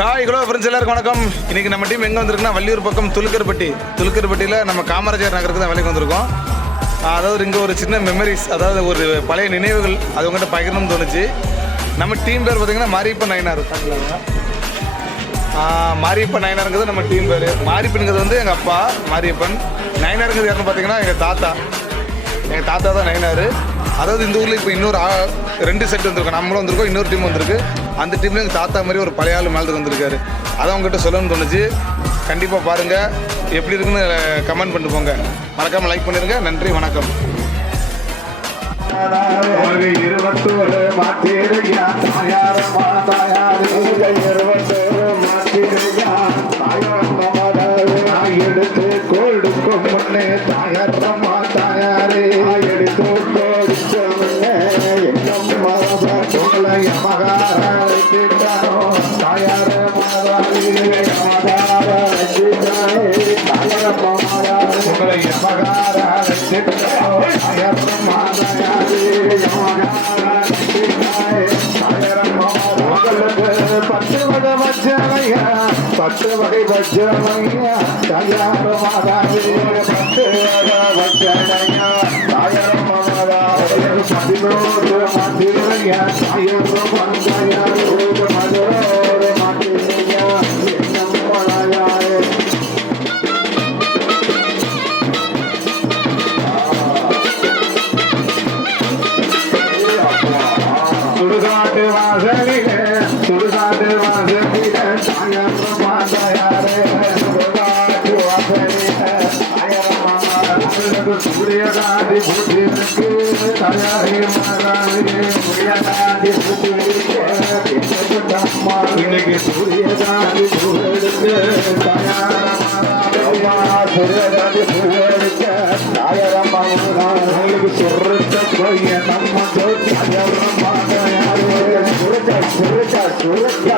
Hi hello friends, எல்லாருக்கும் வணக்கம். இன்றைக்கி நம்ம டீம் எங்கே வந்திருக்குன்னா வள்ளியூர் பக்கம் துலுக்கர்பட்டியில் நம்ம காமராஜர் நகருக்கு தான் வேலைக்கு வந்திருக்கோம். அதாவது இங்கே ஒரு சின்ன மெமரிஸ், அதாவது ஒரு பழைய நினைவுகள் அது உங்கள்கிட்ட பகிரணும்னு தோணுச்சு. நம்ம டீம் பேர் பார்த்திங்கன்னா மாரியப்பன் நயினார். மாரியப்பன் நயினாருங்கிறது நம்ம டீம் பேர். மாரியப்பனுங்கிறது வந்து எங்கள் அப்பா மாரியப்பன். நயினாருங்கிறது யாருன்னு பார்த்தீங்கன்னா எங்கள் தாத்தா தான் நயினார். அதாவது இந்த ஊரில் இப்போ இன்னொரு 2 செட் வந்திருக்கோம். நம்மளும் வந்திருக்கோம், இன்னொரு டீம் வந்திருக்கு. அந்த டீமில் எங்கள் தாத்தா மாதிரி ஒரு பழைய ஆள் மேலே வந்திருக்காரு. அதை அவங்ககிட்ட சொல்லணும்னு தோணுச்சு. கண்டிப்பாக பாருங்கள், எப்படி இருக்குன்னு கமெண்ட் பண்ணிட்டு போங்க. மறக்காமல் லைக் பண்ணிடுங்க. நன்றி, வணக்கம். எடுத்து கொடுக்கும் முன்னே தாயாரம்மா தாயாரே எடுத்து கொடுச்சவனே எங்கம் மகளை மகாராஜிட்டானோ தாயார மகாராஜே தாயாரம்மா உங்களை மகாராஜிட்டானோ தாயாரம்மா தாயாரே தாயாரம்மா உங்களுக்கு 10 வகை வச்சவையா 10 வகை வச்சவையா தாயார மாதாவே 10 வகை வச்சவையா தாயார மாதாவே 11 மாத்திரையா தாயார மாதாயா மதுரோட மாத்திரையா என்னம் பழையாயே சுடுகாட்டு வாசலிலே தாயார மாதாயாரே சுடுகாட்டு வாசலிலே சூரியகாந்தி புத்திருக்கு தாயாரே மாதாவே சூரியகாந்தி புத்திருக்கு இன்னைக்கு சூரியகாந்தி புத்திருக்கு தாயார மாதாவே சூரியகாந்தி புத்திருக்கு தாயார மாதாவே சொல்றத போய் நம்ம தாயார மாதாயாரே சுரக்கா